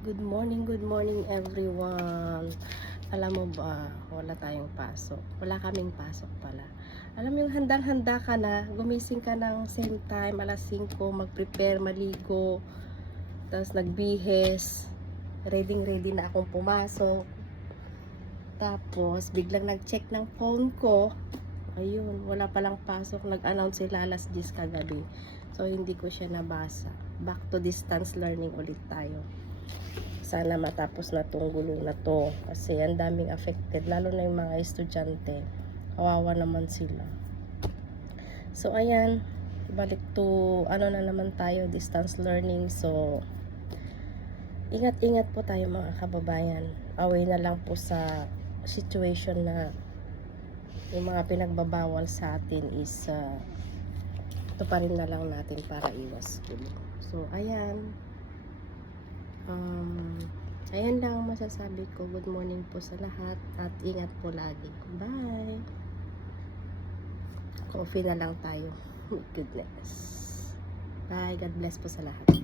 Good morning everyone. Alam mo ba, wala tayong pasok. Wala kaming pasok pala. Alam mo yung handang-handa ka na, gumising ka ng same time, alas 5, mag-prepare, maligo, tapos nagbihes, ready na akong pumasok. Tapos, biglang nag-check ng phone ko, ayun, wala palang pasok, nag-announce sila alas 10 kagabi. So, hindi ko siya nabasa. Back to distance learning ulit tayo. Sana matapos na tong gulo na to kasi ang daming affected, lalo na yung mga estudyante, kawawa naman sila. So ayan, balik to ano na naman tayo, distance learning. So ingat-ingat po tayo mga kababayan, away na lang po sa situation na yung mga pinagbabawal sa atin is ito pa rin na lang natin para iwas gulo. So ayan, ayan lang ang masasabi ko. Good morning po sa lahat at ingat po lagi. Bye! Coffee na lang tayo. Goodness. Bye. God bless po sa lahat.